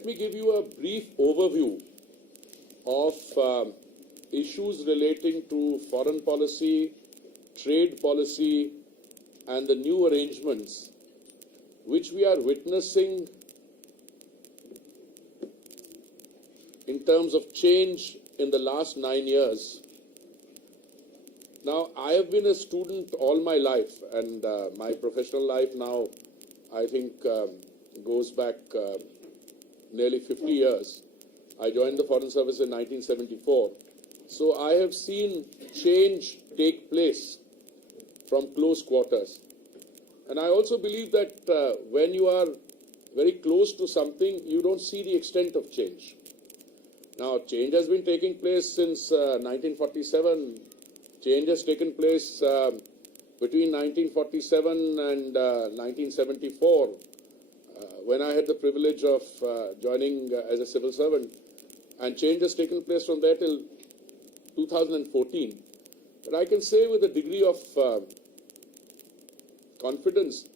let me give you a brief overview of issues relating to foreign policy, trade policy, and the new arrangements which we are witnessing in terms of change in the last 9 years. Now, I have been a student all my life, and my professional life now, I think, goes back nearly 50 years. I joined the Foreign Service in 1974. So I have seen change take place from close quarters. And I also believe that when you are very close to something, you don't see the extent of change. Now, change has been taking place since 1947. Change has taken place between 1947 and 1974, when I had the privilege of joining as a civil servant. And change has taken place from there till 2014. But I can say with a degree of confidence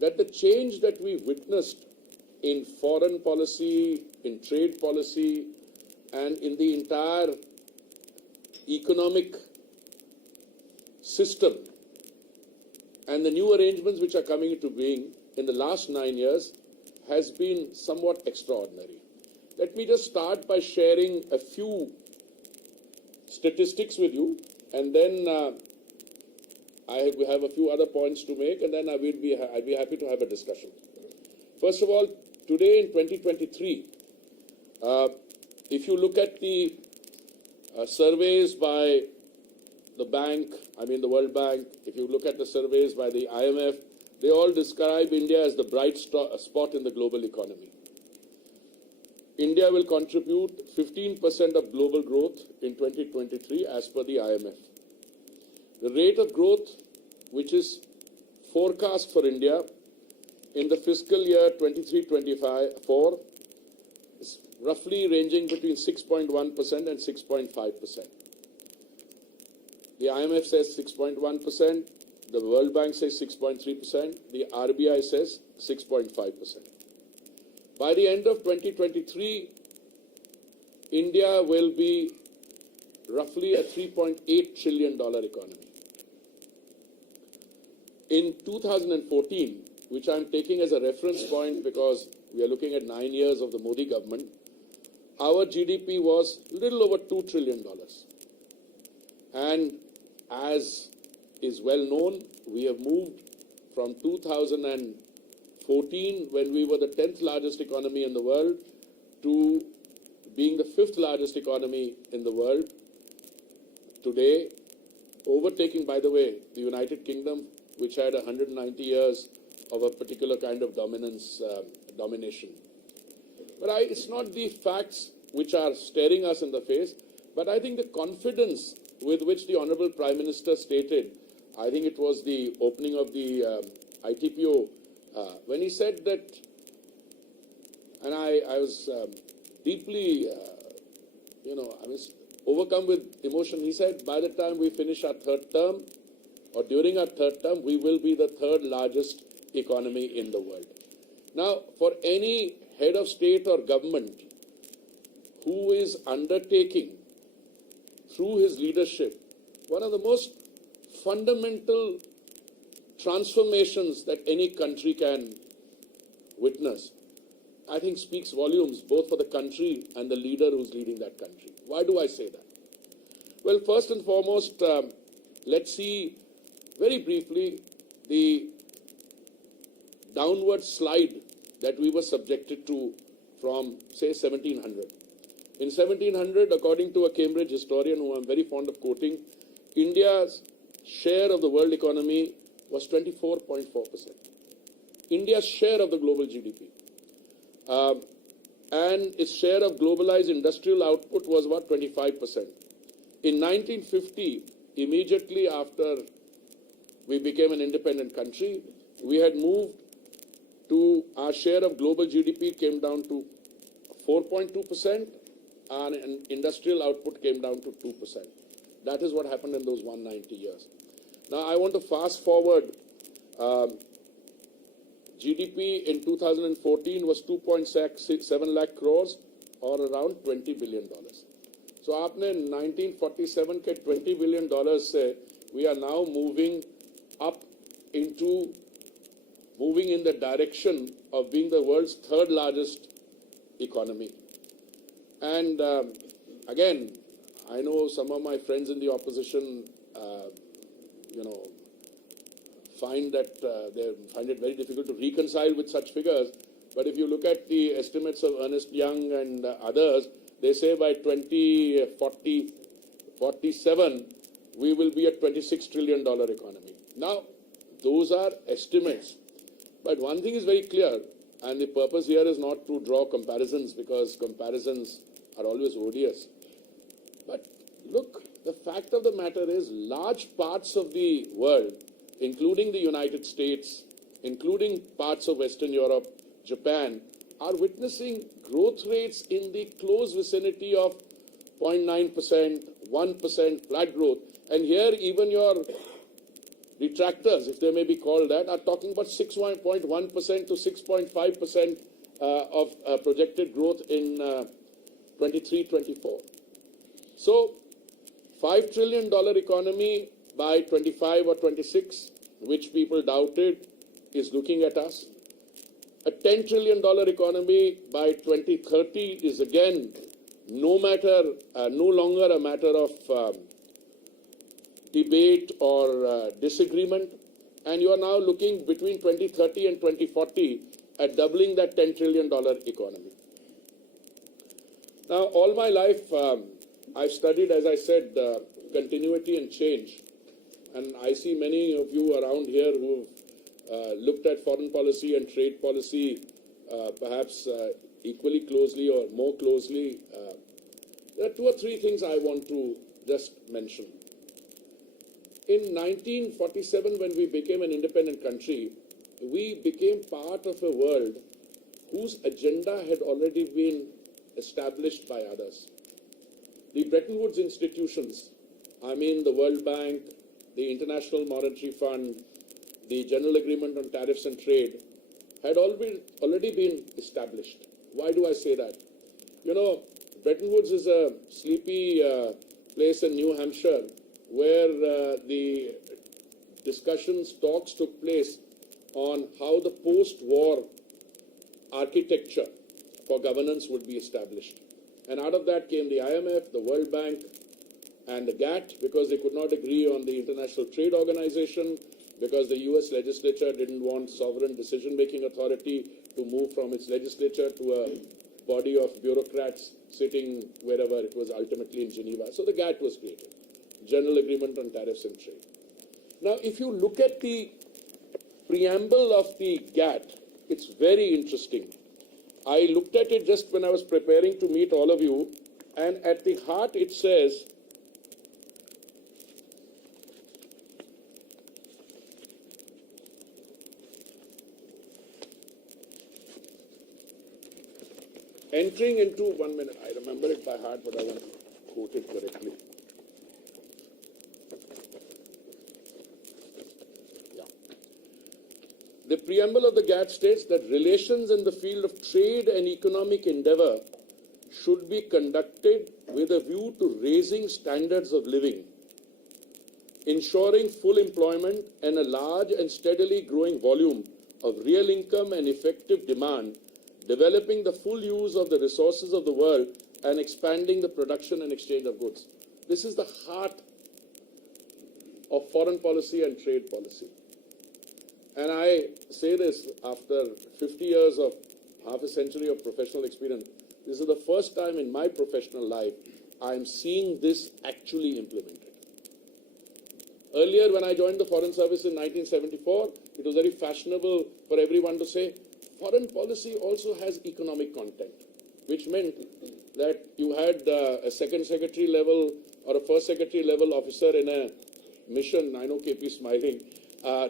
that the change that we witnessed in foreign policy, in trade policy, and in the entire economic system and the new arrangements which are coming into being in the last 9 years has been somewhat extraordinary. Let me just start by sharing a few statistics with you, and then I have a few other points to make, and then I'd be happy to have a discussion. First of all, today in 2023, if you look at the surveys by the bank, the World Bank, if you look at the surveys by the IMF, they all describe India as the bright spot in the global economy. India will contribute 15% of global growth in 2023 as per the IMF. The rate of growth which is forecast for India in the fiscal year 23-24 is roughly ranging between 6.1% and 6.5%. The IMF says 6.1%, the World Bank says 6.3%, the RBI says 6.5%. By the end of 2023, India will be roughly a $3.8 trillion economy. In 2014, which I'm taking as a reference point because we are looking at 9 years of the Modi government, our GDP was a little over $2 trillion. And as is well known, we have moved from 2014, when we were the 10th largest economy in the world, to being the 5th largest economy in the world today, overtaking, by the way, the United Kingdom, which had 190 years of a particular kind of domination. But it's not the facts which are staring us in the face, but I think the confidence with which the Honorable Prime Minister stated, I think it was the opening of the ITPO, when he said that, and I was deeply, overcome with emotion. He said, by the time we finish our third term, or during our third term, we will be the third largest economy in the world. Now, for any head of state or government who is undertaking through his leadership one of the most fundamental transformations that any country can witness, I think speaks volumes both for the country and the leader who's leading that country. Why do I say that? Well, first and foremost, let's see very briefly the downward slide that we were subjected to from, say, 1700. In 1700, according to a Cambridge historian who I'm very fond of quoting, India's share of the world economy was 24.4%. India's share of the global GDP. And its share of globalized industrial output was about 25%. In 1950, immediately after we became an independent country, we had moved to our share of global GDP came down to 4.2%, and industrial output came down to 2%. That is what happened in those 190 years. Now, I want to fast forward GDP in 2014 was 2.7 lakh crores or around $20 billion. So आपने 1947 के $20 billion से we are now moving in the direction of being the world's third largest economy. And again, I know some of my friends in the opposition, find it very difficult to reconcile with such figures. But if you look at the estimates of Ernst Young and others, they say by 2047, we will be a $26 trillion economy. Now, those are estimates. But one thing is very clear, and the purpose here is not to draw comparisons because comparisons are always odious. But look, the fact of the matter is large parts of the world, including the United States, including parts of Western Europe, Japan, are witnessing growth rates in the close vicinity of 0.9%, 1% flat growth. And here even your detractors, if they may be called that, are talking about 6.1% to 6.5% of projected growth in 23-24. So, $5 trillion economy by 25 or 26, which people doubted, is looking at us. A $10 trillion economy by 2030 is again no longer a matter of debate or disagreement. And you are now looking between 2030 and 2040 at doubling that $10 trillion economy. Now, all my life, I've studied, as I said, continuity and change. And I see many of you around here who have looked at foreign policy and trade policy perhaps equally closely or more closely. There are two or three things I want to just mention. In 1947, when we became an independent country, we became part of a world whose agenda had already been established by others. The Bretton Woods institutions, I mean the World Bank, the International Monetary Fund, the General Agreement on Tariffs and Trade, had already been established. Why do I say that? You know, Bretton Woods is a sleepy place in New Hampshire where the talks took place on how the post-war architecture for governance would be established. And out of that came the IMF, the World Bank, and the GATT, because they could not agree on the International Trade Organization, because the US legislature didn't want sovereign decision-making authority to move from its legislature to a body of bureaucrats sitting wherever it was, ultimately in Geneva. So the GATT was created, General Agreement on Tariffs and Trade. Now, if you look at the preamble of the GATT, it's very interesting. I looked at it just when I was preparing to meet all of you, and at the heart it says, entering into, 1 minute, I remember it by heart, but I want to quote it correctly. Yeah. The preamble of the GATT states that relations in the field of trade and economic endeavor should be conducted with a view to raising standards of living, ensuring full employment and a large and steadily growing volume of real income and effective demand, developing the full use of the resources of the world, and expanding the production and exchange of goods. This is the heart of foreign policy and trade policy. And I say this after 50 years of half a century of professional experience. This is the first time in my professional life I am seeing this actually implemented. Earlier, when I joined the Foreign Service in 1974, it was very fashionable for everyone to say, foreign policy also has economic content, which meant that you had a second secretary level or a first secretary level officer in a mission, I know KP is smiling,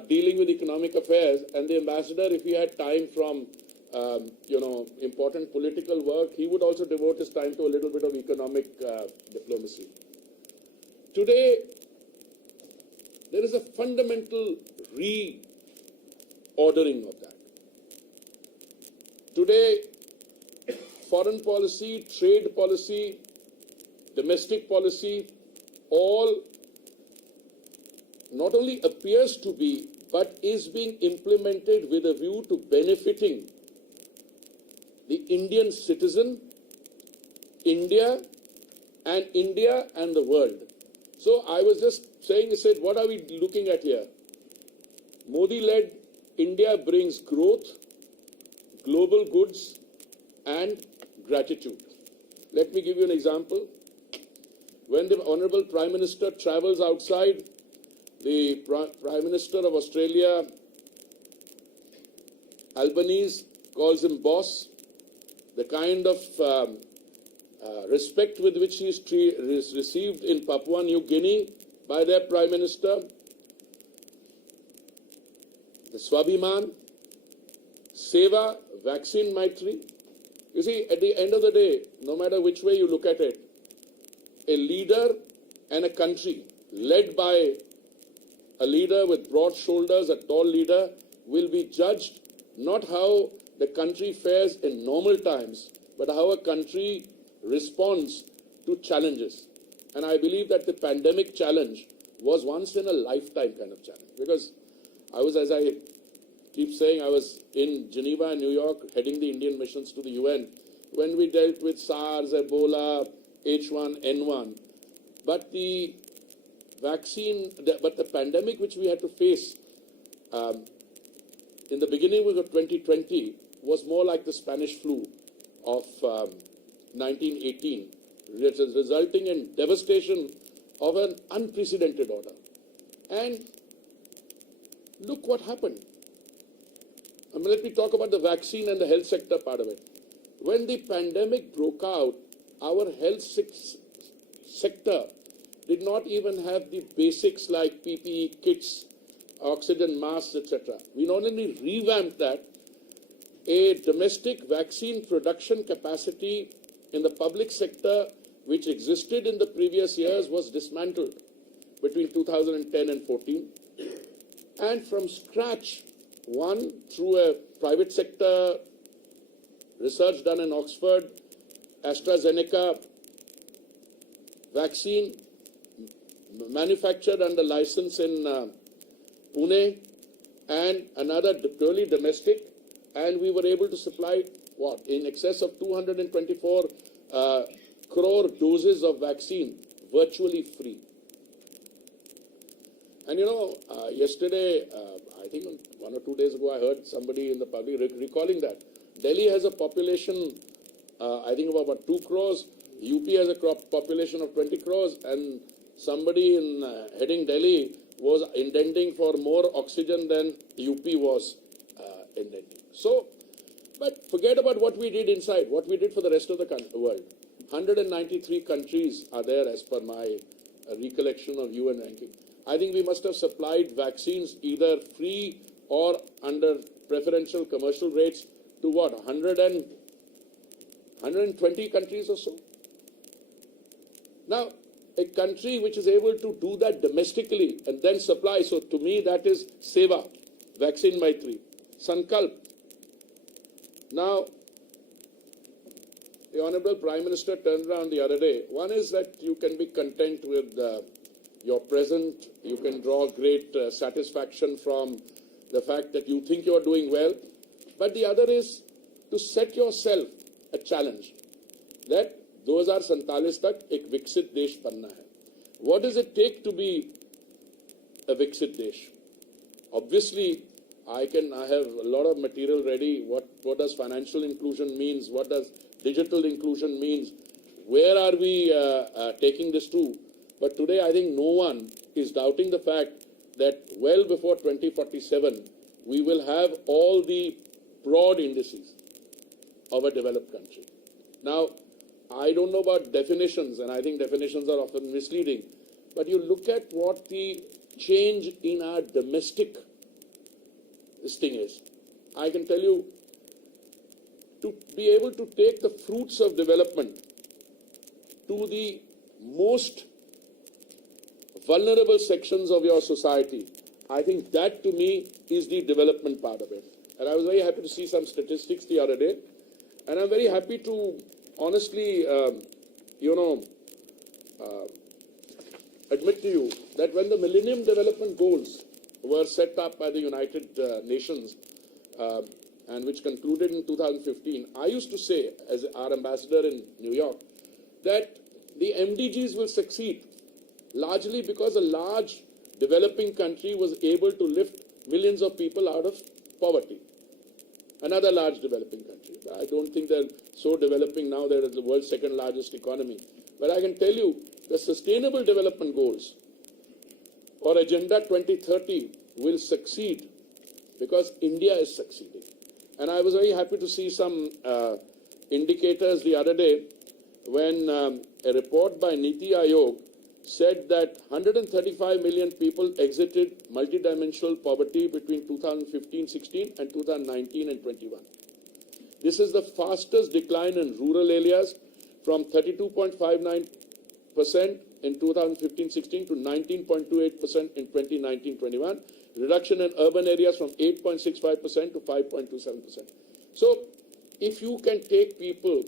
dealing with economic affairs, and the ambassador, if he had time from important political work, he would also devote his time to a little bit of economic diplomacy. Today, there is a fundamental reordering of that. Today, foreign policy, trade policy, domestic policy, all not only appears to be, but is being implemented with a view to benefiting the Indian citizen, India and the world. So I was just saying, I said, what are we looking at here? Modi-led India brings growth, global goods and gratitude. Let me give you an example. When the Honourable Prime Minister travels outside, the Prime Minister of Australia, Albanese, calls him boss. The kind of respect with which he is received in Papua New Guinea by their Prime Minister, the Swabhiman, Seva, Vaccine Maitri. You see, at the end of the day, no matter which way you look at it, a leader and a country led by a leader with broad shoulders, a tall leader, will be judged not how the country fares in normal times, but how a country responds to challenges. And I believe that the pandemic challenge was once in a lifetime kind of challenge. Because I was, as I keep saying, I was in Geneva and New York heading the Indian missions to the UN when we dealt with SARS, Ebola, H1N1. But the pandemic which we had to face in the beginning of 2020 was more like the Spanish flu of 1918, resulting in devastation of an unprecedented order. And look what happened. Let me talk about the vaccine and the health sector part of it. When the pandemic broke out, our health sector did not even have the basics like PPE kits, oxygen masks, etc. We not only revamped that, a domestic vaccine production capacity in the public sector which existed in the previous years was dismantled between 2010 and 14. And from scratch, one, through a private sector research done in Oxford, AstraZeneca vaccine manufactured under license in Pune, and another purely domestic, and we were able to supply what, in excess of 224 crore doses of vaccine virtually free. And yesterday, I think 1 or 2 days ago, I heard somebody in the public recalling that Delhi has a population, I think of about 2 crores. UP has a population of 20 crores, and somebody in heading Delhi was intending for more oxygen than UP was intending. So, but forget about what we did inside, what we did for the rest of the world. 193 countries are there as per my recollection of UN ranking. I think we must have supplied vaccines either free or under preferential commercial rates to what, 120 countries or so? Now, a country which is able to do that domestically and then supply, so to me that is Seva, Vaccine Maitri, Sankalp. Now, the Honourable Prime Minister turned around the other day. One is that you can be content with your present, you can draw great satisfaction from the fact that you think you are doing well. But the other is to set yourself a challenge that 2047 तक एक विकसित देश बनना है. What does it take to be a विकसित देश? Obviously, I have a lot of material ready. What does financial inclusion means? What does digital inclusion means? Where are we taking this to? But today, I think no one is doubting the fact that well before 2047, we will have all the broad indices of a developed country. Now, I don't know about definitions, and I think definitions are often misleading, but you look at what the change in our domestic thing is. I can tell you, to be able to take the fruits of development to the most vulnerable sections of your society, I think that to me is the development part of it. And I was very happy to see some statistics the other day. And I'm very happy to honestly, admit to you that when the Millennium Development Goals were set up by the United Nations, and which concluded in 2015, I used to say, as our ambassador in New York, that the MDGs will succeed largely because a large developing country was able to lift millions of people out of poverty. Another large developing country. I don't think they're so developing now, they're the world's second largest economy. But I can tell you, the Sustainable Development Goals or Agenda 2030 will succeed because India is succeeding. And I was very happy to see some indicators the other day when a report by Niti Aayog said that 135 million people exited multidimensional poverty between 2015-16 and 2019 and 21. This is the fastest decline in rural areas from 32.59% in 2015-16 to 19.28% in 2019-21. Reduction in urban areas from 8.65% to 5.27%. So, if you can take people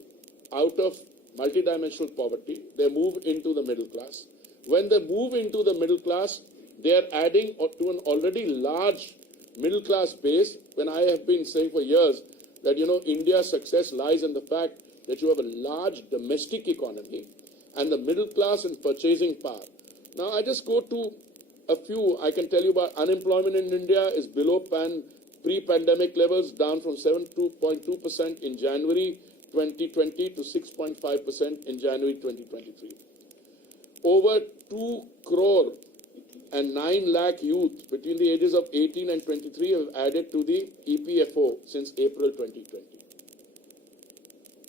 out of multidimensional poverty, they move into the middle class. When they move into the middle class, they are adding to an already large middle class base. When I have been saying for years that, India's success lies in the fact that you have a large domestic economy and the middle class and purchasing power. Now, I just go to a few. I can tell you about unemployment in India is below pre-pandemic levels, down from 7.2% in January 2020 to 6.5% in January 2023. Over 2 crore and 9 lakh youth between the ages of 18 and 23 have added to the EPFO since April 2020.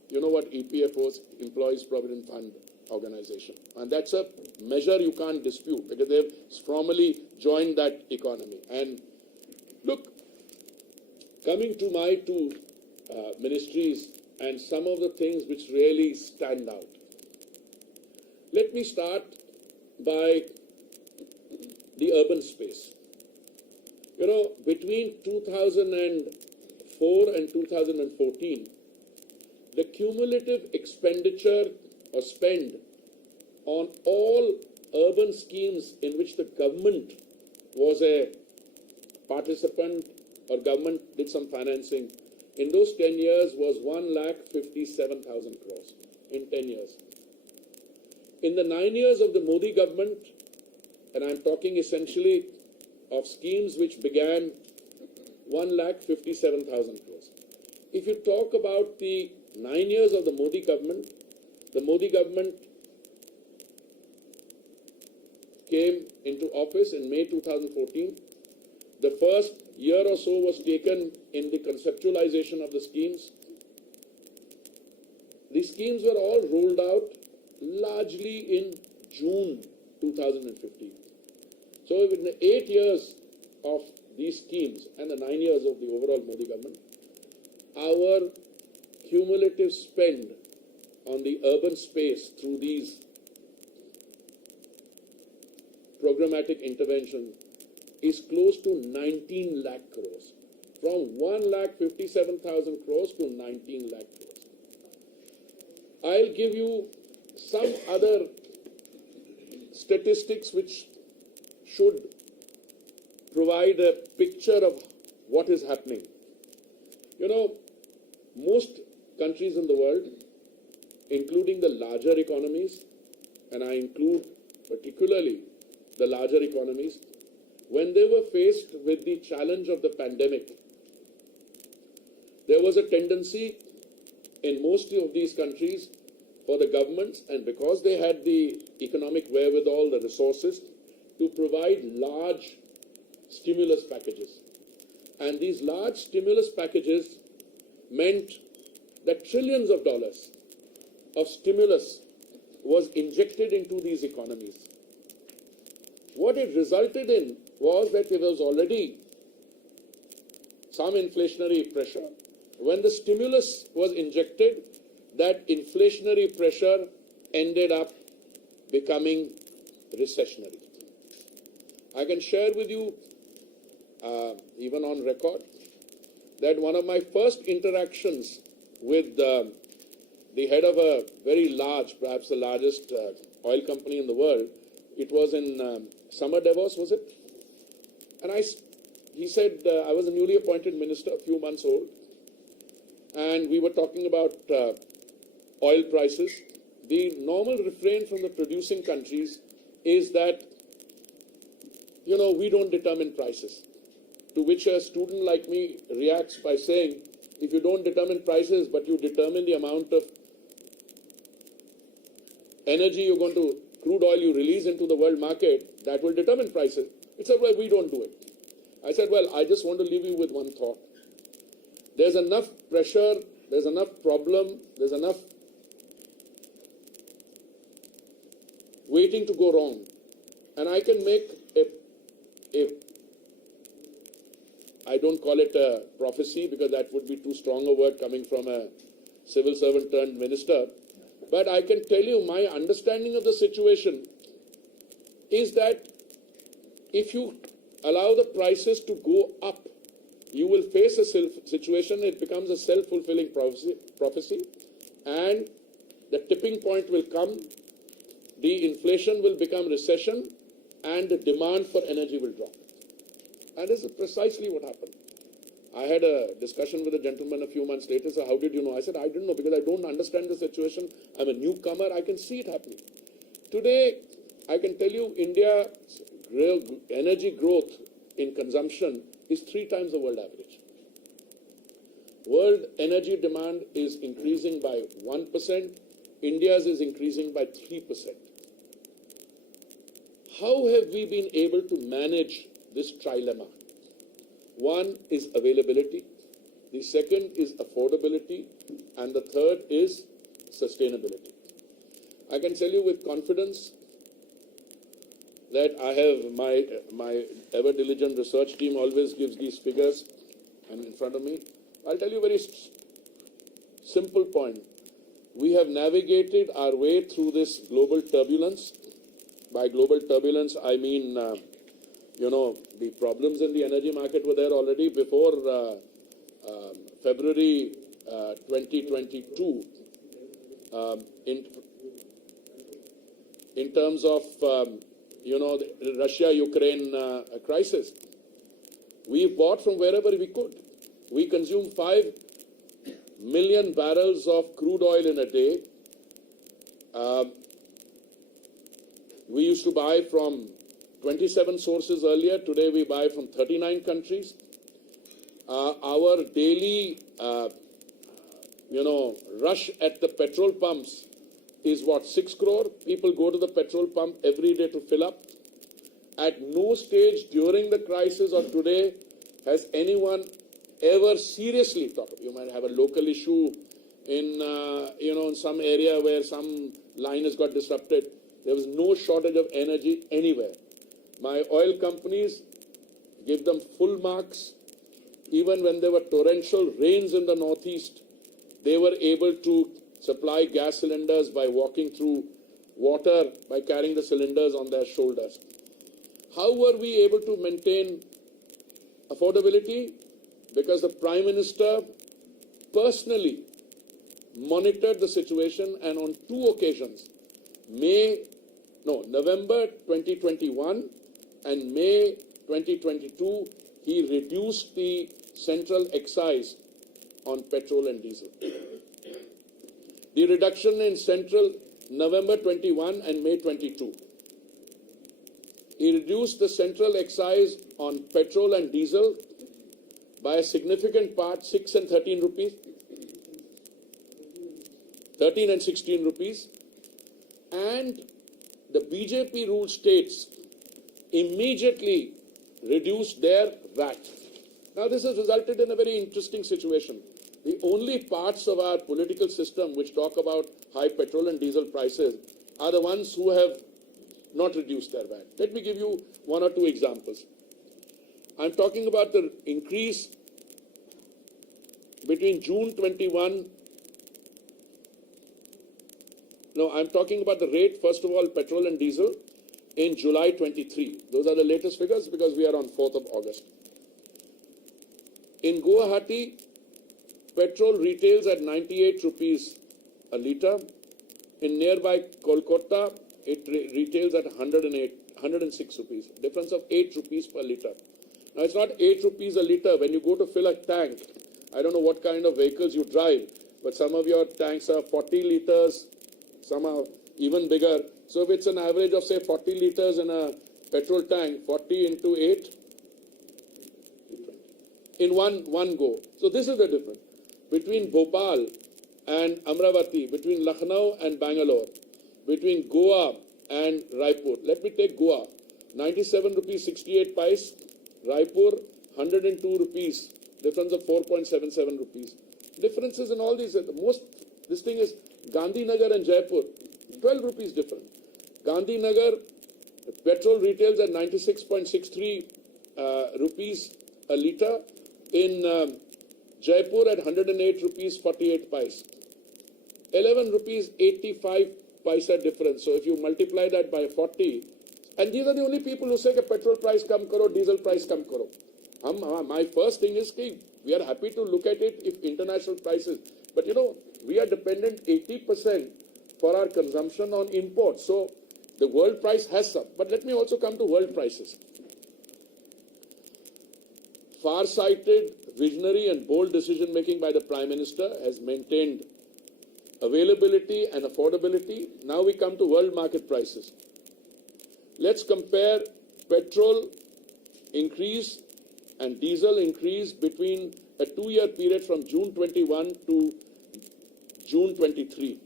You know what EPFO is? Employees Provident Fund Organization. And that's a measure you can't dispute because they've formally joined that economy. And look, coming to my two ministries and some of the things which really stand out. Let me start by the urban space. Between 2004 and 2014, the cumulative expenditure or spend on all urban schemes in which the government was a participant or government did some financing, in those 10 years was 1,57,000 crores in 10 years. In the 9 years of the Modi government, and I'm talking essentially of schemes which began 1,57,000 crores. If you talk about the 9 years of the Modi government came into office in May 2014. The first year or so was taken in the conceptualization of the schemes. The schemes were all rolled out largely in June 2015. So in the 8 years of these schemes and the 9 years of the overall Modi government, our cumulative spend on the urban space through these programmatic intervention is close to 19 lakh crores. From 1,57,000 crores to 19 lakh crores. I'll give you some other statistics which should provide a picture of what is happening. Most countries in the world, including the larger economies, and I include particularly the larger economies, when they were faced with the challenge of the pandemic, there was a tendency in most of these countries for the governments, and because they had the economic wherewithal, the resources, to provide large stimulus packages. And these large stimulus packages meant that trillions of dollars of stimulus was injected into these economies. What it resulted in was that there was already some inflationary pressure. When the stimulus was injected, that inflationary pressure ended up becoming recessionary. I can share with you, even on record, that one of my first interactions with the head of a very large, perhaps the largest oil company in the world, it was in Summer Davos, was it? And he said, I was a newly appointed minister, a few months old, and we were talking about oil prices. The normal refrain from the producing countries is that, you know, we don't determine prices. To which a student like me reacts by saying, if you don't determine prices, but you determine the amount of energy you're going to, crude oil you release into the world market, that will determine prices. He said, well, we don't do it. I said, well, I just want to leave you with one thought. There's enough pressure, there's enough problem, there's enough waiting to go wrong. And I can make I don't call it a prophecy because that would be too strong a word coming from a civil servant turned minister. But I can tell you my understanding of the situation is that if you allow the prices to go up, you will face a situation, it becomes a self-fulfilling prophecy, and the tipping point will come, the inflation will become recession, and the demand for energy will drop. And this is precisely what happened. I had a discussion with a gentleman a few months later. So how did you know? I said, I didn't know because I don't understand the situation. I'm a newcomer. I can see it happening. Today, I can tell you India's real energy growth in consumption is 3 times the world average. World energy demand is increasing by 1%. India's is increasing by 3%. How have we been able to manage this trilemma? One is availability, the second is affordability, and the third is sustainability. I can tell you with confidence that I have my ever diligent research team always gives these figures and in front of me. I'll tell you a very simple point. We have navigated our way through this global turbulence. By global turbulence, I mean, the problems in the energy market were there already before February 2022. In terms of, the Russia-Ukraine crisis, we bought from wherever we could. We consumed 5 million barrels of crude oil in a day. We used to buy from 27 sources earlier. Today we buy from 39 countries. Our daily, rush at the petrol pumps is what, 6 crore? People go to the petrol pump every day to fill up. At no stage during the crisis or today has anyone ever seriously talked. You might have a local issue in, in some area where some line has got disrupted. There was no shortage of energy anywhere. My oil companies give them full marks. Even when there were torrential rains in the northeast, they were able to supply gas cylinders by walking through water, by carrying the cylinders on their shoulders. How were we able to maintain affordability? Because the Prime Minister personally monitored the situation, and on 2 occasions, November 2021 and May 2022, he reduced the central excise on petrol and diesel. The reduction in central November 21 and May 22. He reduced the central excise on petrol and diesel by a significant part, 6 and 13 rupees, 13 and 16 rupees, and the BJP ruled states immediately reduced their VAT. Now this has resulted in a very interesting situation. The only parts of our political system which talk about high petrol and diesel prices are the ones who have not reduced their VAT. Let me give you 1 or 2 examples. I'm talking about the increase between June 21. No, I'm talking about the rate, first of all, petrol and diesel in July 23. Those are the latest figures because we are on 4th of August. In Guwahati, petrol retails at 98 rupees a litre. In nearby Kolkata, it retails at 106 rupees. Difference of 8 rupees per litre. Now, it's not 8 rupees a litre. When you go to fill a tank, I don't know what kind of vehicles you drive, but some of your tanks are 40 litres, some are even bigger. So if it's an average of, say, 40 litres in a petrol tank, 40 into 8, in one go. So this is the difference between Bhopal and Amravati, between Lucknow and Bangalore, between Goa and Raipur. Let me take Goa, 97 rupees 68 paise, Raipur 102 rupees, difference of 4.77 rupees. Differences in all these, this thing is Gandhinagar and Jaipur, 12 rupees different. Gandhinagar, petrol retails at 96.63 rupees a litre. In Jaipur at 108 rupees 48 paise. 11 rupees 85 paisa difference. So if you multiply that by 40, and these are the only people who say that petrol price come karo, diesel price come karo. My first thing is that we are happy to look at it if international prices, but you know, we are dependent 80% for our consumption on imports. So the world price has some. But let me also come to world prices. Far-sighted, visionary and bold decision-making by the Prime Minister has maintained availability and affordability. Now we come to world market prices. Let's compare petrol increase and diesel increase between a 2-year period from June 21 to June 23.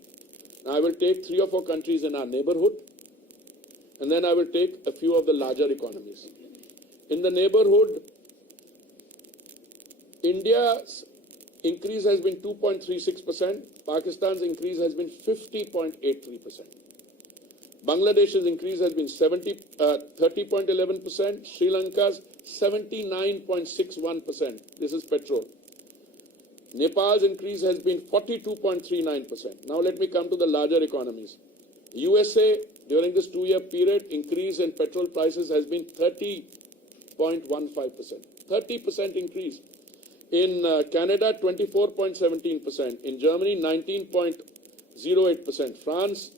Now I will take 3 or 4 countries in our neighborhood, and then I will take a few of the larger economies. In the neighborhood, India's increase has been 2.36%. Pakistan's increase has been 50.83%. Bangladesh's increase has been 30.11%. Sri Lanka's 79.61%. This is petrol. Nepal's increase has been 42.39%. Now let me come to the larger economies. USA, during this 2-year period, increase in petrol prices has been 30.15%. 30% increase. In Canada, 24.17%. In Germany, 19.08%. France,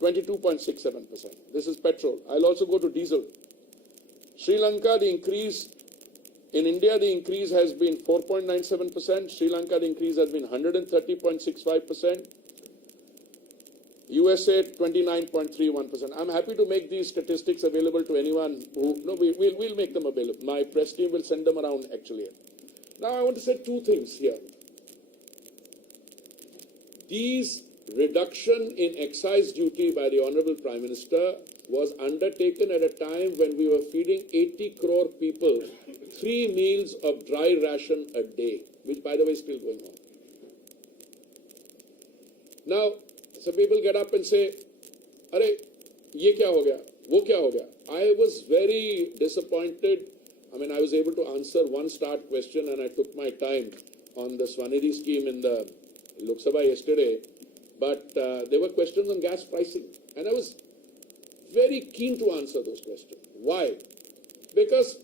22.67%. This is petrol. I'll also go to diesel. Sri Lanka, the increase. In India, the increase has been 4.97%. Sri Lanka, the increase has been 130.65%. USA, 29.31%. I'm happy to make these statistics available to anyone who... No, we'll make them available. My press team will send them around, actually. Now, I want to say 2 things here. These reduction in excise duty by the Honorable Prime Minister was undertaken at a time when we were feeding 80 crore people 3 meals of dry ration a day, which, by the way, is still going on. Now, some people get up and say, "Arey, ye kya ho gaya? Wo kya ho gaya?" I was very disappointed. I mean, I was able to answer one start question, and I took my time on the Swanidhi scheme in the Lok Sabha yesterday. But there were questions on gas pricing, and I was very keen to answer those questions. Why? Because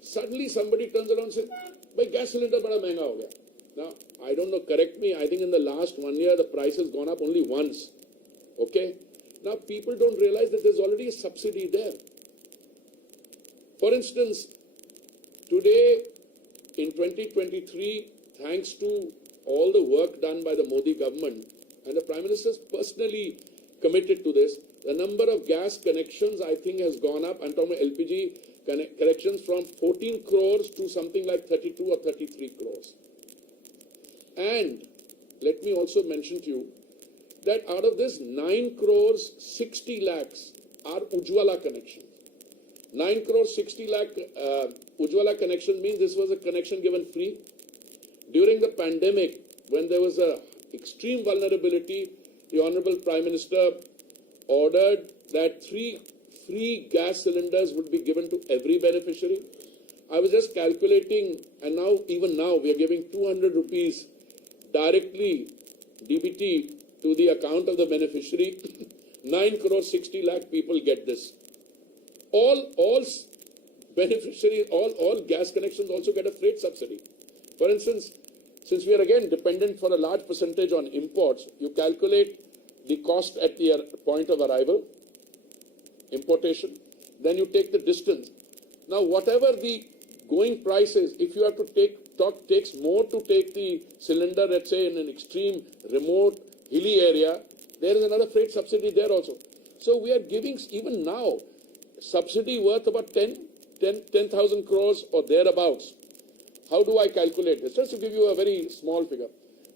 suddenly somebody turns around and says, "Bhai, gas cylinder bada mehenga ho gaya." Now, I don't know, correct me, I think in the last 1 year, the price has gone up only once. Okay? Now, people don't realize that there's already a subsidy there. For instance, today, in 2023, thanks to all the work done by the Modi government, and the Prime Minister is personally committed to this, the number of gas connections, I think, has gone up. I'm talking about LPG connections from 14 crores to something like 32 or 33 crores. And let me also mention to you that out of this, 9 crores 60 lakhs are Ujjwala connections. 9 crores 60 lakh Ujjwala connection means this was a connection given free. During the pandemic, when there was a extreme vulnerability, the Honorable Prime Minister ordered that 3 free gas cylinders would be given to every beneficiary. I was just calculating, and now, even now, we are giving 200 rupees directly, DBT, to the account of the beneficiary. 9 crore 60 lakh people get this. All beneficiaries, all gas connections also get a freight subsidy. For instance, since we are again dependent for a large percentage on imports, you calculate the cost at the point of arrival, importation, then you take the distance. Now, whatever the going price is, if you have to takes more to take the cylinder, let's say in an extreme, remote, hilly area, there is another freight subsidy there also. So we are giving, even now, subsidy worth about 10,000 crores or thereabouts. How do I calculate this? Just to give you a very small figure.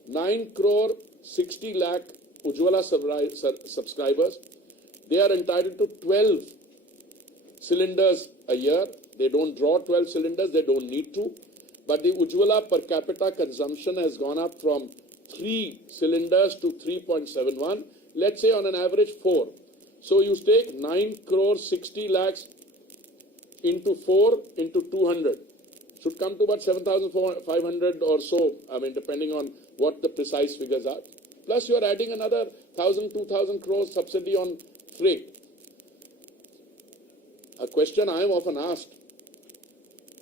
9 crore 60 lakh Ujjwala subscribers. They are entitled to 12 cylinders a year. They don't draw 12 cylinders, they don't need to. But the Ujjwala per capita consumption has gone up from 3 cylinders to 3.71. Let's say on an average 4. So you take 9 crore 60 lakhs into 4 into 200. Should come to about 7,500 or so, I mean, depending on what the precise figures are. Plus you are adding another 1,000, 2,000 crores subsidy on freight. A question I am often asked,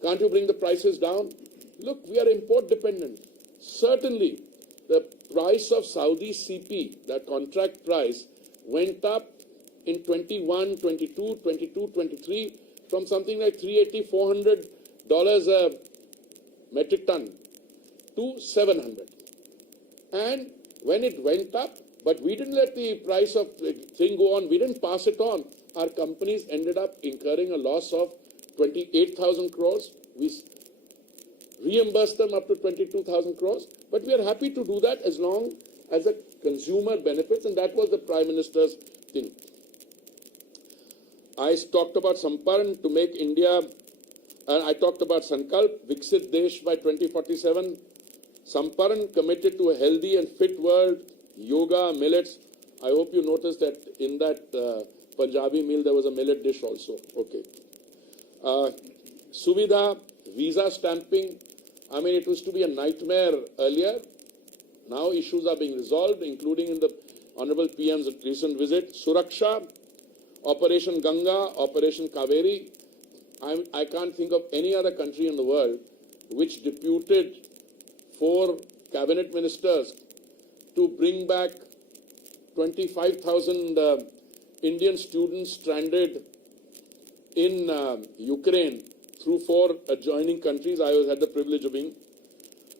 can't you bring the prices down? Look, we are import dependent. Certainly, the price of Saudi CP, that contract price, went up in 21, 22, 22, 23 from something like $380, $400 a metric ton to 700. And when it went up, but we didn't let the price of the thing go on, we didn't pass it on. Our companies ended up incurring a loss of 28,000 crores. We reimbursed them up to 22,000 crores. But we are happy to do that as long as the consumer benefits, and that was the Prime Minister's thing. I talked about Samparn to make India, and I talked about Sankalp, Viksit Desh by 2047. Samparn committed to a healthy and fit world, yoga, millets. I hope you noticed that in that Punjabi meal there was a millet dish also. Okay. Suvidha, visa stamping. I mean, it was to be a nightmare earlier. Now issues are being resolved, including in the Honorable PM's recent visit. Suraksha, Operation Ganga, Operation Kaveri. I can't think of any other country in the world which deputed 4 cabinet ministers to bring back 25,000 Indian students stranded in Ukraine through 4 adjoining countries. I had the privilege of being.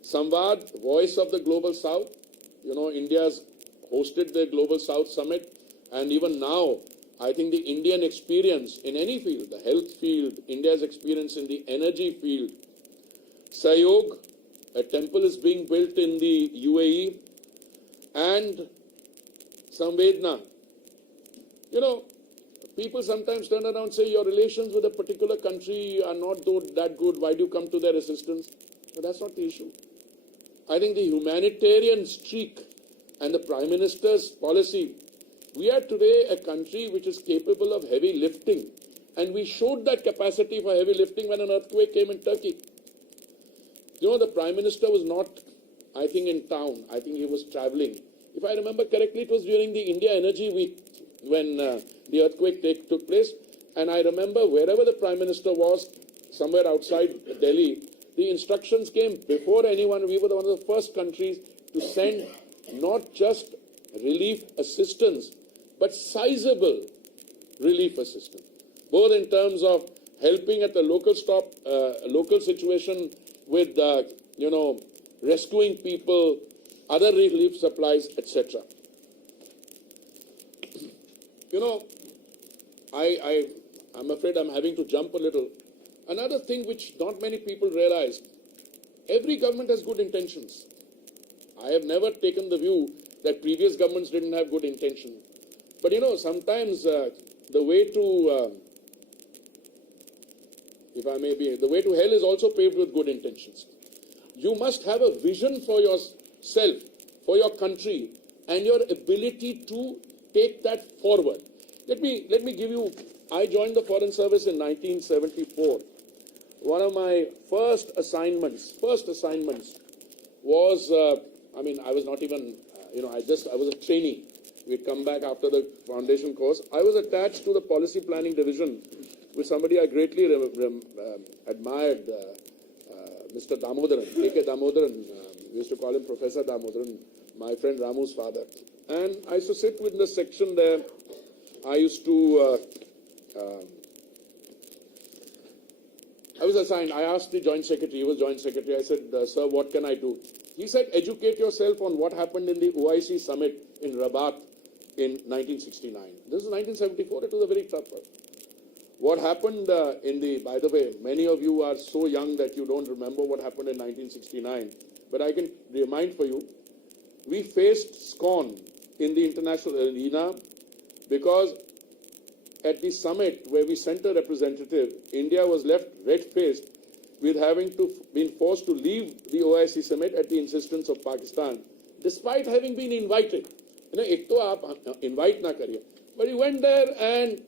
Samvad, Voice of the Global South. You know, India's hosted the Global South Summit, and even now, I think the Indian experience in any field, the health field, India's experience in the energy field. Sayog, a temple is being built in the UAE, and Samvedna. You know, people sometimes turn around and say your relations with a particular country are not that good. Why do you come to their assistance? But that's not the issue. I think the humanitarian streak and the Prime Minister's policy, we are today a country which is capable of heavy lifting. And we showed that capacity for heavy lifting when an earthquake came in Turkey. You know, the Prime Minister was not, I think, in town. I think he was traveling. If I remember correctly, it was during the India Energy Week when the earthquake took place. And I remember wherever the Prime Minister was, somewhere outside Delhi, the instructions came before anyone. We were one of the first countries to send not just relief assistance, but sizable relief assistance, both in terms of helping at the local situation with, rescuing people, other relief supplies, etc. You know, I'm afraid I'm having to jump a little. Another thing which not many people realize, every government has good intentions. I have never taken the view that previous governments didn't have good intention. But you know, sometimes the way to, the way to hell is also paved with good intentions. You must have a vision for yourself, for your country, and your ability to take that forward. Let me give you, I joined the Foreign Service in 1974. One of my first assignments was, I was not even, I was a trainee. We'd come back after the foundation course. I was attached to the policy planning division with somebody I greatly admired, Mr. Damodaran, A.K. Damodaran. We used to call him Professor Damodaran, my friend Ramu's father. And I used to sit with the section there. I used to, I was assigned, I asked the Joint Secretary, he was Joint Secretary, I said, sir, what can I do? He said, educate yourself on what happened in the OIC summit in Rabat in 1969. This is 1974, it was a very tough one. What happened by the way, many of you are so young that you don't remember what happened in 1969, but I can remind for you, we faced scorn in the international arena because at the summit where we sent a representative, India was left red-faced with having been forced to leave the OIC summit at the insistence of Pakistan, despite having been invited. Ek to aap invite na kariye. But he went there and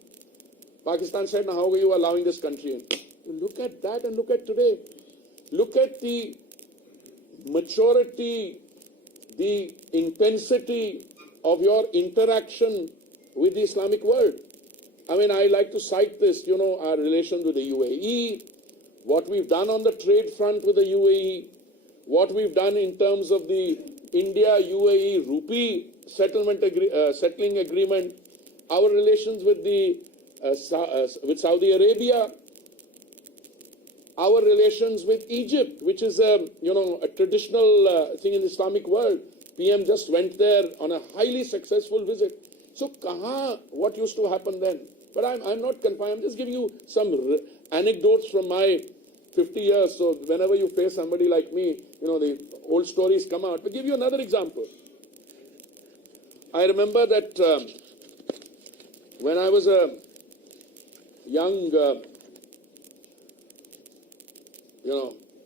Pakistan said, now how are you allowing this country in? Look at that and look at today. Look at the maturity, the intensity of your interaction with the Islamic world. I mean, I like to cite this, our relations with the UAE, what we've done on the trade front with the UAE, what we've done in terms of the India-UAE rupee settling agreement, our relations with with Saudi Arabia, our relations with Egypt, which is a traditional thing in the Islamic world. PM just went there on a highly successful visit. So, what used to happen then? But I'm not confined. I'm just giving you some anecdotes from my 50 years. So, whenever you face somebody like me, the old stories come out. But give you another example. I remember that when I was a young,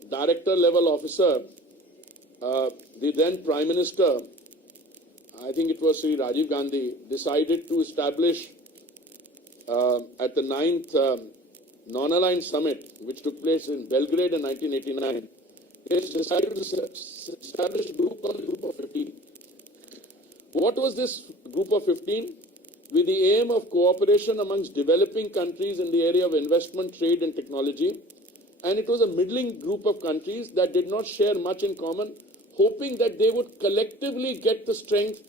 director-level officer, the then Prime Minister, I think it was Sri Rajiv Gandhi, decided to establish at the 9th Non-Aligned Summit, which took place in Belgrade in 1989, it decided to establish a group called the Group of 15. What was this Group of 15? With the aim of cooperation amongst developing countries in the area of investment, trade and technology. And it was a middling group of countries that did not share much in common, hoping that they would collectively get the strength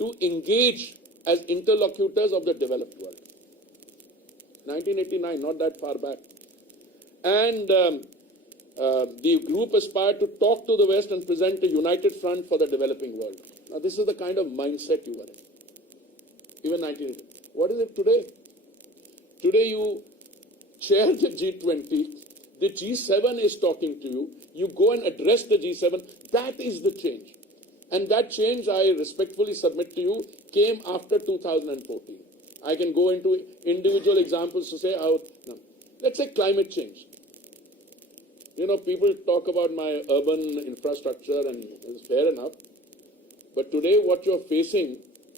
to engage as interlocutors of the developed world. 1989, not that far back. And the group aspired to talk to the West and present a united front for the developing world. Now, this is the kind of mindset you were in. Even 1980. What is it today? Today you chair the G20, the G7 is talking to you, you go and address the G7, that is the change. And that change, I respectfully submit to you, came after 2014. I can go into individual examples to say how, no. Let's say climate change. People talk about my urban infrastructure and it's fair enough. But today what you're facing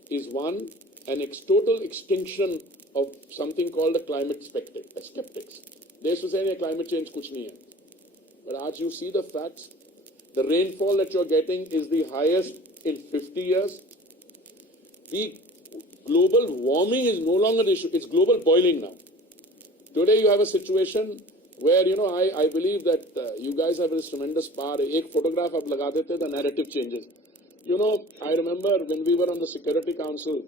is an total extinction of something called a climate skeptics. They used to say, climate change kuch nahi hai. But as you see the facts, the rainfall that you're getting is the highest in 50 years. The global warming is no longer the issue, it's global boiling now. Today you have a situation where, I believe that you guys have this tremendous power. Ek photograph ab laga dete, the narrative changes. I remember when we were on the Security Council,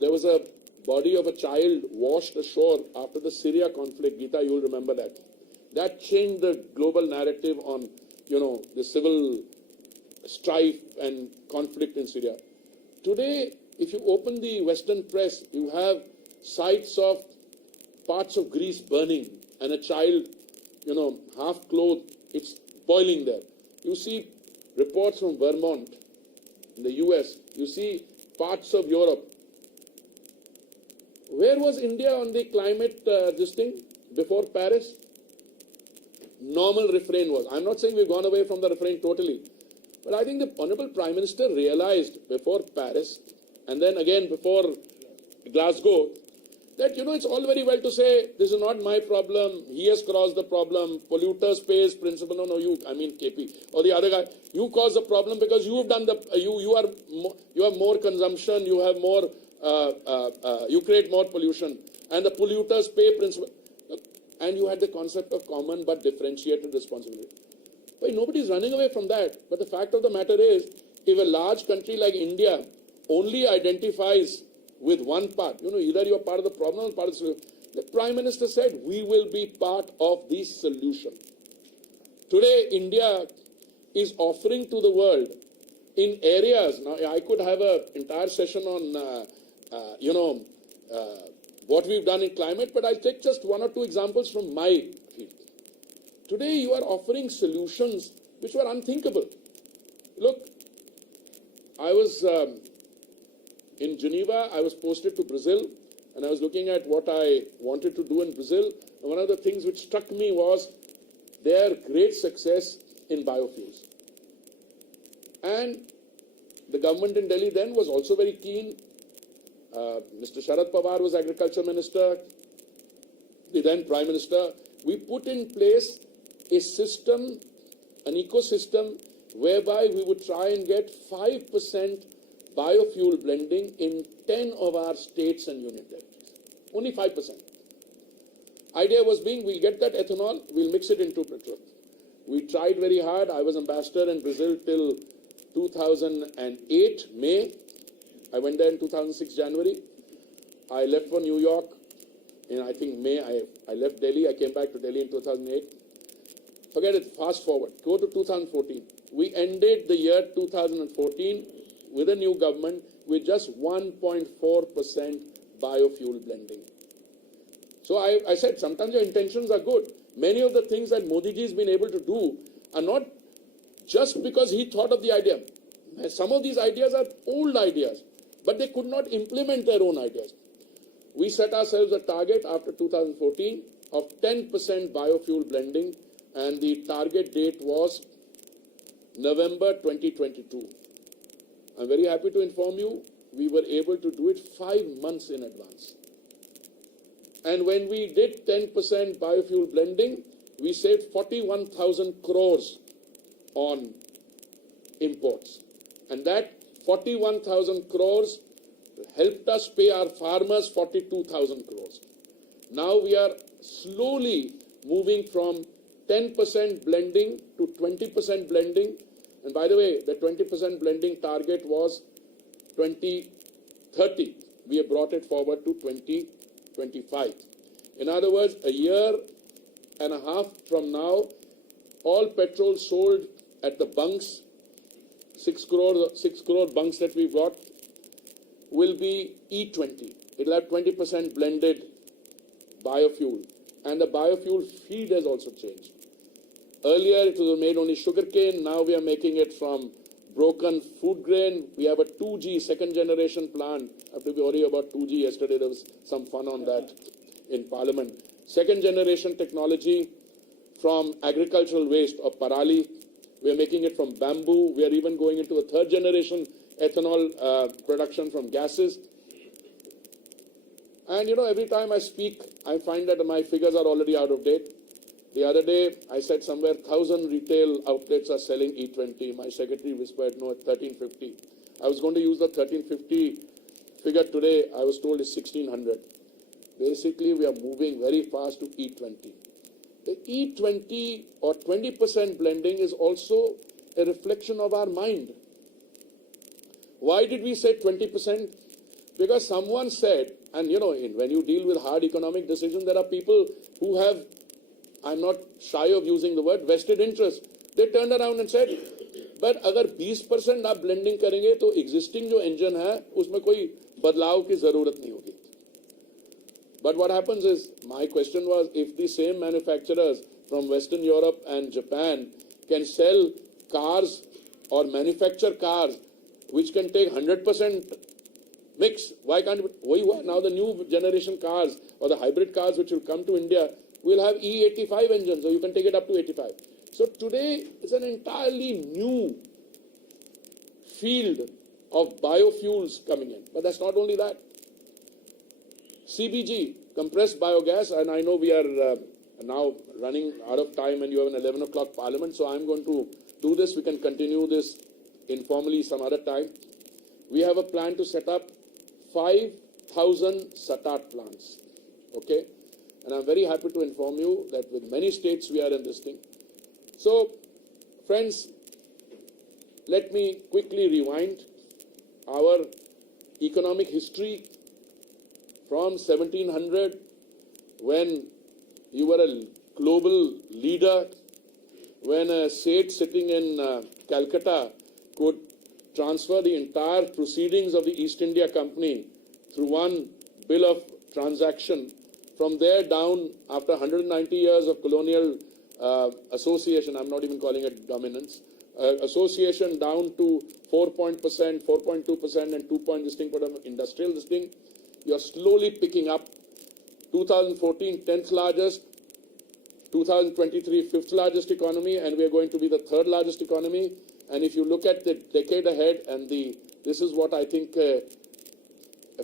there was a body of a child washed ashore after the Syria conflict. Geeta, you'll remember that. That changed the global narrative on, the civil strife and conflict in Syria. Today, if you open the Western press, you have sights of parts of Greece burning and a child, half clothed, it's boiling there. You see reports from Vermont in the US. You see parts of Europe. Where was India on the climate this thing before Paris? Normal refrain was. I'm not saying we've gone away from the refrain totally. But I think the Honorable Prime Minister realized before Paris and then again before Glasgow that, it's all very well to say, this is not my problem, he has caused the problem, polluters pays principle, KP, or the other guy, you cause the problem because you've done you have more consumption, you have more, you create more pollution, and the polluters pay principle. and you had the concept of common but differentiated responsibility. But nobody's running away from that. But the fact of the matter is, if a large country like India only identifies with one part, either you're part of the problem or part of the solution. The Prime Minister said, we will be part of the solution. Today, India is offering to the world in areas, now I could have an entire session on, what we've done in climate, but I'll take just one or two examples from my field. Today, you are offering solutions which were unthinkable. Look, I was in Geneva, I was posted to Brazil, and I was looking at what I wanted to do in Brazil. And one of the things which struck me was their great success in biofuels. And the government in Delhi then was also very keen. Mr. Sharad Pawar was Agriculture Minister, the then Prime Minister. We put in place a system, an ecosystem, whereby we would try and get 5% biofuel blending in 10 of our states and union territories. Only 5%. Idea was being, we'll get that ethanol, we'll mix it into petrol. We tried very hard. I was ambassador in Brazil till 2008, May. I went there in 2006, January. I left for New York in, I think, May. I left Delhi. I came back to Delhi in 2008. Forget it. Fast forward. Go to 2014. We ended the year 2014 with a new government with just 1.4% biofuel blending. So I said, sometimes your intentions are good. Many of the things that Modi ji has been able to do are not just because he thought of the idea. Some of these ideas are old ideas, but they could not implement their own ideas. We set ourselves a target after 2014 of 10% biofuel blending, and the target date was November 2022. I'm very happy to inform you, we were able to do it 5 months in advance. And when we did 10% biofuel blending, we saved 41,000 crores on imports. And that 41,000 crores helped us pay our farmers 42,000 crores. Now we are slowly moving from 10% blending to 20% blending. And by the way, the 20% blending target was 2030. We have brought it forward to 2025. In other words, a year and a half from now, all petrol sold at the bunks, 6 crore bunks that we've got, will be E20. It'll have 20% blended biofuel. And the biofuel feed has also changed. Earlier, it was made only sugarcane. Now we are making it from broken food grain. We have a 2G, second generation plant. I have to be worried about 2G. Yesterday there was some fun on that in Parliament. Second generation technology from agricultural waste of parali. We are making it from bamboo. We are even going into a third generation ethanol production from gases. And every time I speak, I find that my figures are already out of date. The other day, I said somewhere 1,000 retail outlets are selling E20. My secretary whispered, no, 1,350. I was going to use the 1,350 figure today. I was told it's 1,600. Basically, we are moving very fast to E20. The E20 or 20% blending is also a reflection of our mind. Why did we say 20%? Because someone said, and when you deal with hard economic decisions, there are people who have, I'm not shy of using the word, vested interest. They turned around and said, but अगर 20% आप blending करेंगे तो existing जो engine है उसमें कोई बदलाव की जरूरत नहीं होगी. But what happens is, my question was, if the same manufacturers from Western Europe and Japan can sell cars or manufacture cars which can take 100% mix, why can't it? Now the new generation cars or the hybrid cars which will come to India will have E85 engines, so you can take it up to 85. So today it's an entirely new field of biofuels coming in. But that's not only that. CBG, compressed biogas, and I know we are now running out of time and you have an 11 o'clock parliament, so I'm going to do this. We can continue this informally some other time. We have a plan to set up 5,000 SATAT plants, okay? And I'm very happy to inform you that with many states we are in this thing. So, friends, let me quickly rewind our economic history from 1700, when you were a global leader, when a Seth sitting in Calcutta could transfer the entire proceedings of the East India Company through one bill of transaction. From there down, after 190 years of colonial association, I'm not even calling it dominance, association down to 4%, 4.2% and 2 this thing for industrial this thing, you're slowly picking up. 2014, 10th largest, 2023, 5th largest economy, and we are going to be the 3rd largest economy. And if you look at the decade ahead, and this is what I think a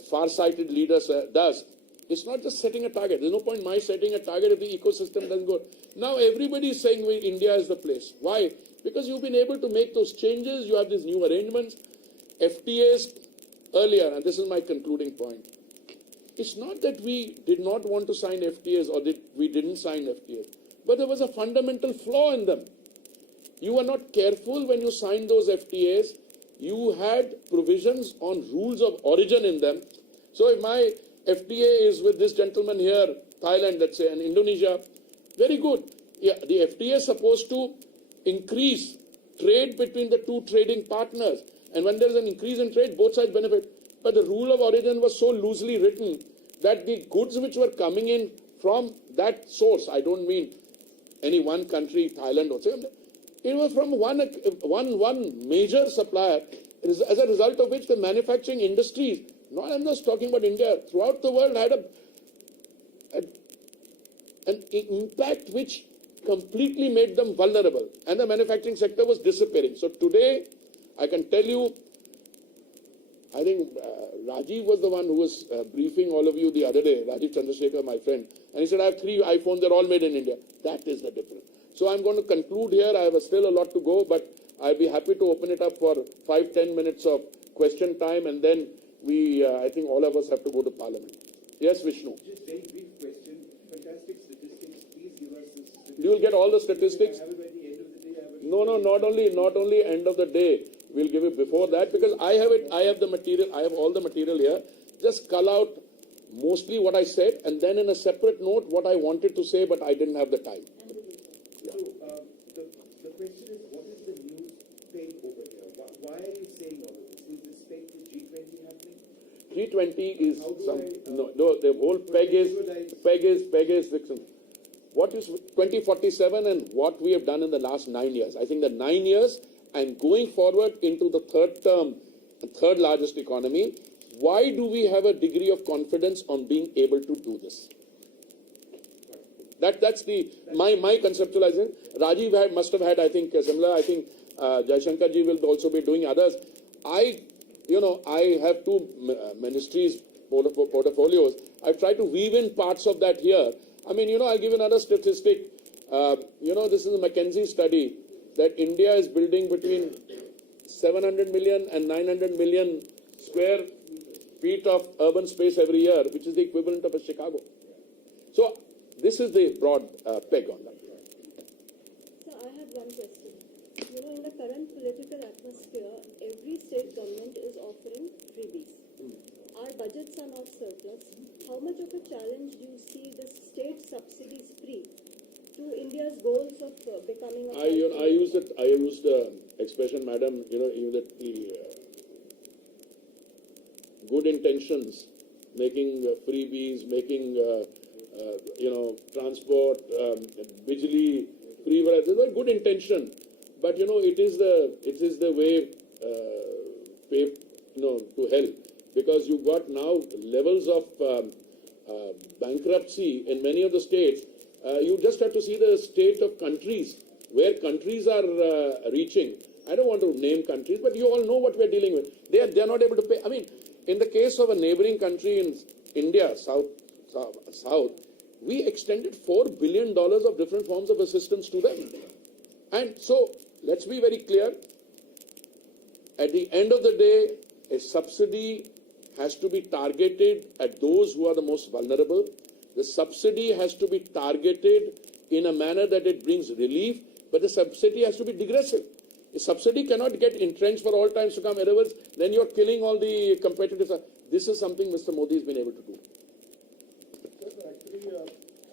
far-sighted leader does, it's not just setting a target. There's no point my setting a target if the ecosystem doesn't go. Now everybody is saying India is the place. Why? Because you've been able to make those changes, you have these new arrangements. FTAs earlier, and this is my concluding point. It's not that we did not want to sign FTAs or we didn't sign FTAs, but there was a fundamental flaw in them. You were not careful when you signed those FTAs. You had provisions on rules of origin in them. So if my FTA is with this gentleman here, Thailand, let's say, and Indonesia, very good. Yeah, the FTA is supposed to increase trade between the two trading partners. And when there's an increase in trade, both sides benefit. But the rule of origin was so loosely written that the goods which were coming in from that source, I don't mean any one country, Thailand or so, it was from one major supplier, as a result of which the manufacturing industries, I'm just talking about India, throughout the world had an impact which completely made them vulnerable, and the manufacturing sector was disappearing. So today, I can tell you, I think Rajiv was the one who was briefing all of you the other day, Rajiv Chandrasekhar, my friend, and he said, I have 3 iPhones, they're all made in India. That is the difference. So I'm going to conclude here. I have still a lot to go, but I'll be happy to open it up for 5-10 minutes of question time, and then I think all of us have to go to Parliament. Yes, Vishnu. Just very brief question. Fantastic statistics. Please give us the statistics. You will get all the statistics. Have it by the end of the day. No, not only end of the day. We'll give it before that, because I have it. I have the material. I have all the material here. Just cull out mostly what I said, and then in a separate note what I wanted to say, but I didn't have the time. So the question is, what is the new peg over here? Why are you saying all of this? Is this peg to G20 happening? G20 is the whole peg is what is 2047 and what we have done in the last 9 years. I think the 9 years and going forward into the 3rd term, the 3rd largest economy, why do we have a degree of confidence on being able to do this? That's my conceptualization. Rajiv must have had, I think, similar. I think Jaishankar ji will also be doing others. I have 2 ministries portfolios. I've tried to weave in parts of that here. I mean, I'll give another statistic. This is a McKinsey study that India is building between 700 million and 900 million square feet of urban space every year, which is the equivalent of a Chicago. So this is the broad peg on that. So I have one question. In the current political atmosphere, every state government is offering freebies. Our budgets are not surplus. How much of a challenge do you see the state subsidies free to India's goals of becoming a... I used the expression, madam, that the good intentions, making freebies, making transport, Bijli, free, there's a good intention, but it is the way to hell, because you've got now levels of bankruptcy in many of the states. You just have to see the state of countries, where countries are reaching. I don't want to name countries, but you all know what we're dealing with. They're not able to pay. I mean, in the case of a neighboring country in India, South, we extended $4 billion of different forms of assistance to them. And so, let's be very clear. At the end of the day, a subsidy has to be targeted at those who are the most vulnerable. The subsidy has to be targeted in a manner that it brings relief, but the subsidy has to be digressive. A subsidy cannot get entrenched for all times to come. In other words, then you're killing all the competitive. This is something Mr. Modi has been able to do. Actually,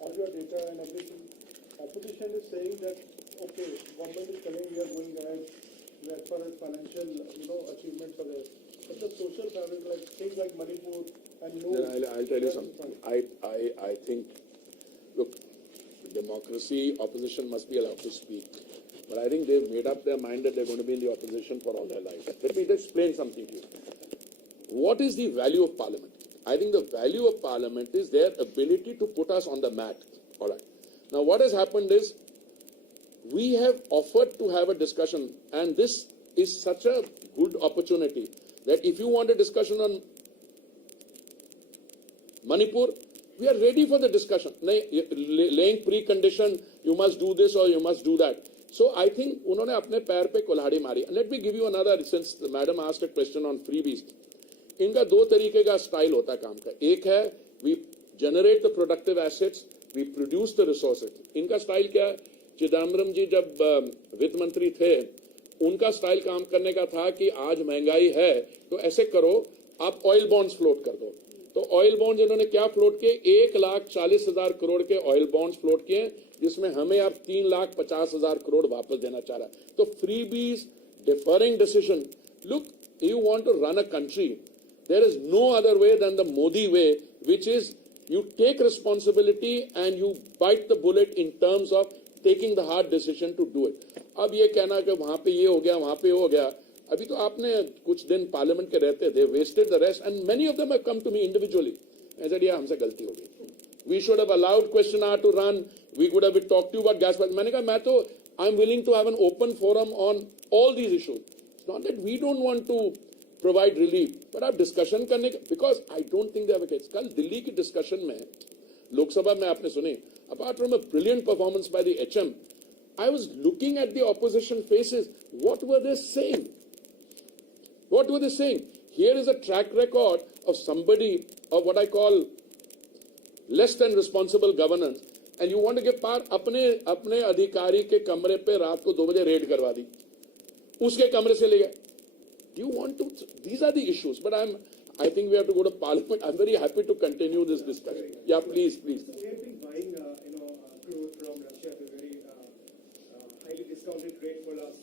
all your data and everything, opposition is saying that, okay, government is telling we are going ahead as far as financial, achievements are there. But the social fabric, like things like Manipur and no. Then I'll tell you something. I think, look, democracy, opposition must be allowed to speak. But I think they've made up their mind that they're going to be in the opposition for all their life. Let me explain something to you. What is the value of parliament? I think the value of parliament is their ability to put us on the mat. All right. Now what has happened is, we have offered to have a discussion, and this is such a good opportunity that if you want a discussion on Manipur, we are ready for the discussion. Laying precondition, you must do this or you must do that. So I think उन्होंने अपने पैर पे कुल्हाड़ी मारी. And let me give you another, since the madam asked a question on freebies. इनका दो तरीके का स्टाइल होता है काम का. एक है we generate the productive assets, we produce the resources. इनका स्टाइल क्या है? चिदम्बरम जी जब वित्त मंत्री थे, उनका स्टाइल काम करने का था कि आज महंगाई है तो ऐसे करो, आप ऑयल बॉन्ड्स फ्लोट कर दो. तो ऑयल बॉन्ड्स इन्होंने क्या फ्लोट किए? 1,40,000 करोड़ के ऑयल बॉन्ड्स फ्लोट किए, जिसमें हमें अब 3,50,000 करोड़ वापस देना चाह रहा है. तो freebies, deferring decision. Look, you want to run a country, there is no other way than the Modi way, which is you take responsibility and you bite the bullet in terms of taking the hard decision to do it. अब ये कहना कि वहां पे ये हो गया, वहां पे हो गया, अभी तो आपने कुछ दिन पार्लियामेंट के रहते, they wasted the rest and many of them have come to me individually. I said, yeah, हमसे गलती हो गई. We should have allowed question hour to run. We could have talked to you about gas price. मैंने कहा मैं तो I'm willing to have an open forum on all these issues. It's not that we don't want to provide relief, but आप discussion करने का, because I don't think they have a case. कल दिल्ली की discussion में लोकसभा में आपने सुनी, apart from a brilliant performance by the HM, I was looking at the opposition faces. What were they saying? What were they saying? Here is a track record of somebody of what I call less than responsible governance, and you want to give power. अपने अधिकारी के कमरे पे रात को 2 बजे red करवा दी, उसके कमरे से ले गए. Do you want to? These are the issues. But I think we have to go to Parliament. I'm very happy to continue this discussion. Yeah, please. So we have been buying, crude from Russia at a very highly discounted rate for last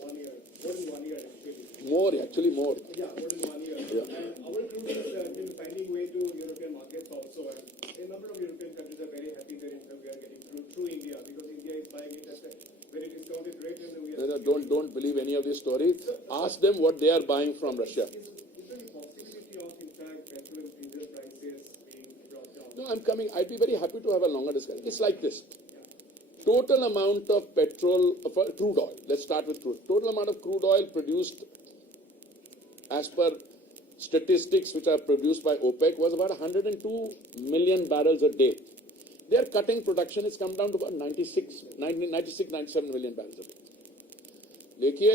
1 year. More than 1 year, actually. More. Yeah, more than 1 year. Yeah. And our crude has been finding way to European markets also. And a number of European countries are very happy that we are getting crude through India, because India is buying it at a very discounted rate. And we are Don't believe any of these stories. Ask them what they are buying from Russia. Is there any possibility of, in fact, petrol and diesel prices being brought down? No, I'm coming. I'd be very happy to have a longer discussion. It's like this. Total amount of petrol, crude oil. Let's start with crude. Total amount of crude oil produced as per statistics which are produced by OPEC was about 102 million barrels a day. Their cutting production has come down to about 97 million barrels a day. देखिए,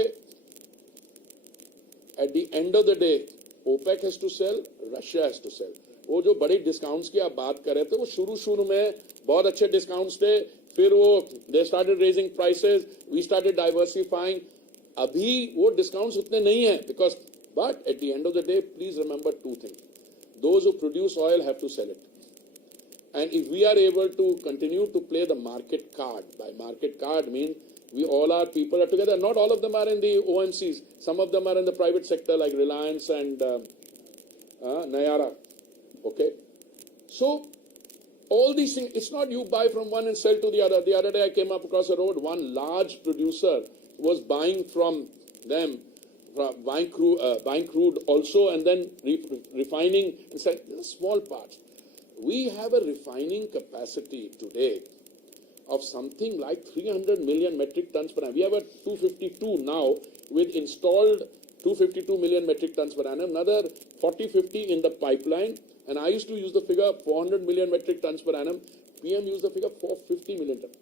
at the end of the day, OPEC has to sell, Russia has to sell. वो जो बड़ी discounts की आप बात कर रहे थे, वो शुरू में बहुत अच्छे डिस्काउंट्स थे, फिर वो they started raising prices, we started diversifying. अभी वो डिस्काउंट्स उतने नहीं हैं, because but at the end of the day, please remember two things. Those who produce oil have to sell it. And if we are able to continue to play the market card, by market card means all our people are together. Not all of them are in the OMCs. Some of them are in the private sector like Reliance and Nayara. Okay. So all these things, it's not you buy from one and sell to the other. The other day I came up across a road, one large producer was buying from them, buying crude also, and then refining and selling. These are small parts. We have a refining capacity today of something like 300 million metric tons per annum. We have a 252 now with installed 252 million metric tons per annum, another 40-50 in the pipeline. And I used to use the figure 400 million metric tons per annum. PM used the figure 450 million tons.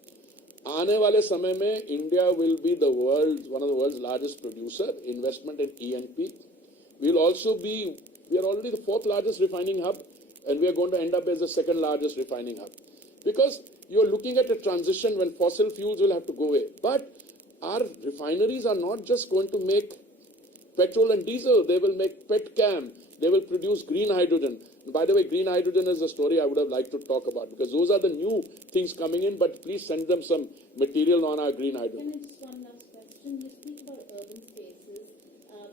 आने वाले समय में India will be one of the world's largest producer, investment in E&P. We are already the 4th largest refining hub. and we are going to end up as the second largest refining hub. Because you're looking at a transition when fossil fuels will have to go away. But our refineries are not just going to make petrol and diesel, they will make petchem, they will produce green hydrogen. And by the way, green hydrogen is a story I would have liked to talk about, because those are the new things coming in, but please send them some material on our green hydrogen. Can I just one last question? You speak about urban spaces,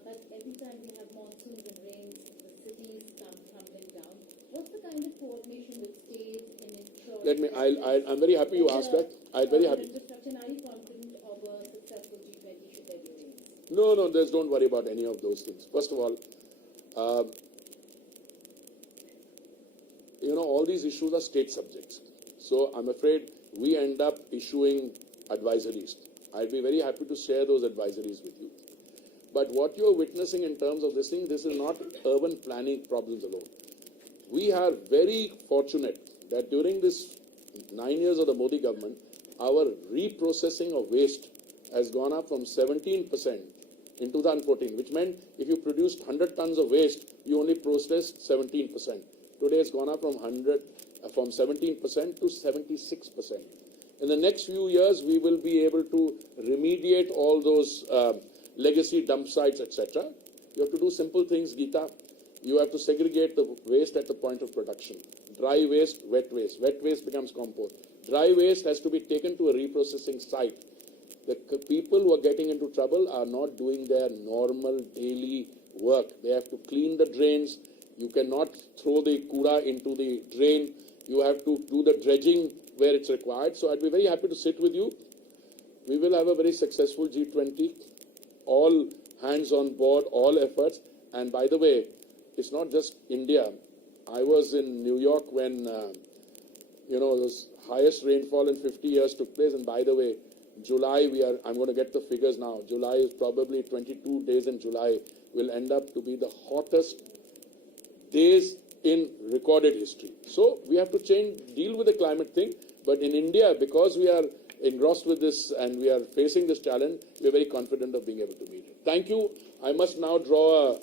but every time we have monsoons and rains, the cities come tumbling down. What's the kind of coordination with state and ensuring? I'm very happy you asked that. I'm very happy. Infrastructure, and are you confident of a successful G20 should there be rains? No, don't worry about any of those things. First of all, all these issues are state subjects. So I'm afraid we end up issuing advisories. I'd be very happy to share those advisories with you. But what you're witnessing in terms of this thing, this is not urban planning problems alone. We are very fortunate that during this 9 years of the Modi government, our reprocessing of waste has gone up from 17% in 2014, which meant if you produced 100 tons of waste, you only processed 17%. Today it's gone up from 17% to 76%. In the next few years, we will be able to remediate all those legacy dump sites, etc. You have to do simple things, Geeta. You have to segregate the waste at the point of production. Dry waste, wet waste. Wet waste becomes compost. Dry waste has to be taken to a reprocessing site. The people who are getting into trouble are not doing their normal daily work. They have to clean the drains. You cannot throw the kura into the drain. You have to do the dredging where it's required. So I'd be very happy to sit with you. We will have a very successful G20. All hands on board, all efforts. And by the way, it's not just India. I was in New York when, the highest rainfall in 50 years took place. And by the way, July, I'm going to get the figures now. July is probably 22 days in July will end up to be the hottest days in recorded history. So we have to deal with the climate thing. But in India, because we are engrossed with this and we are facing this challenge, we are very confident of being able to meet it. Thank you. I must now draw a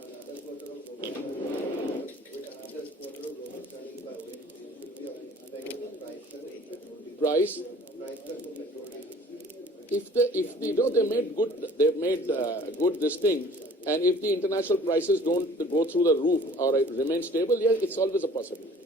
price. If they've made good this thing, and if the international prices don't go through the roof or remain stable, yeah, it's always a possibility.